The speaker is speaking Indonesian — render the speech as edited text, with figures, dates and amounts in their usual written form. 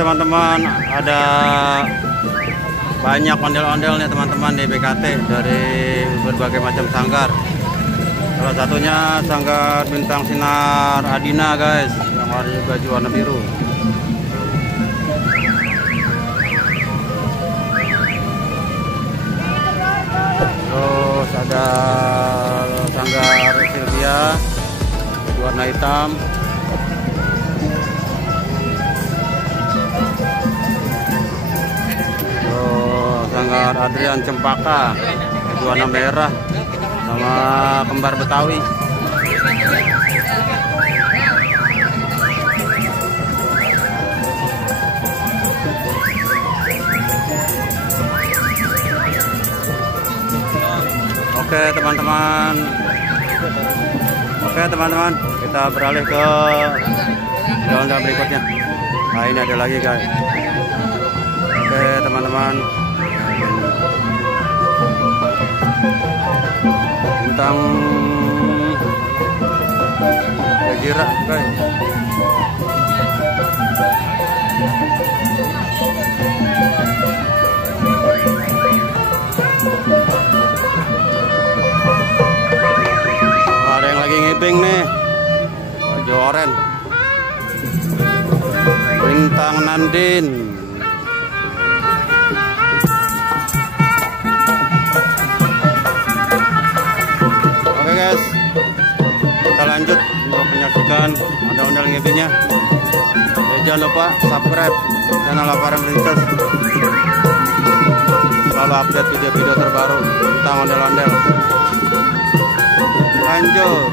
teman-teman, ada banyak ondel-ondel nih teman-teman di BKT dari berbagai macam sanggar. Salah satunya sanggar Bintang Sinar Adina guys, yang warnanya baju warna biru. Terus ada sanggar Sylvia warna hitam. Sanggar Adrian Cempaka warna merah sama kembar Betawi. Oke teman-teman, kita beralih ke ondel berikutnya. Nah, ini ada lagi guys. Oke teman-teman, Bintang Gajira guys. Ada yang lagi ngibing nih, baju oranye. Bintang Nandin. Oke guys, kita lanjut untuk menyaksikan ondel-ondel ngibingnya. Jangan lupa subscribe channel Laparan Princess, selalu update video-video terbaru tentang ondel-ondel. Lanjut.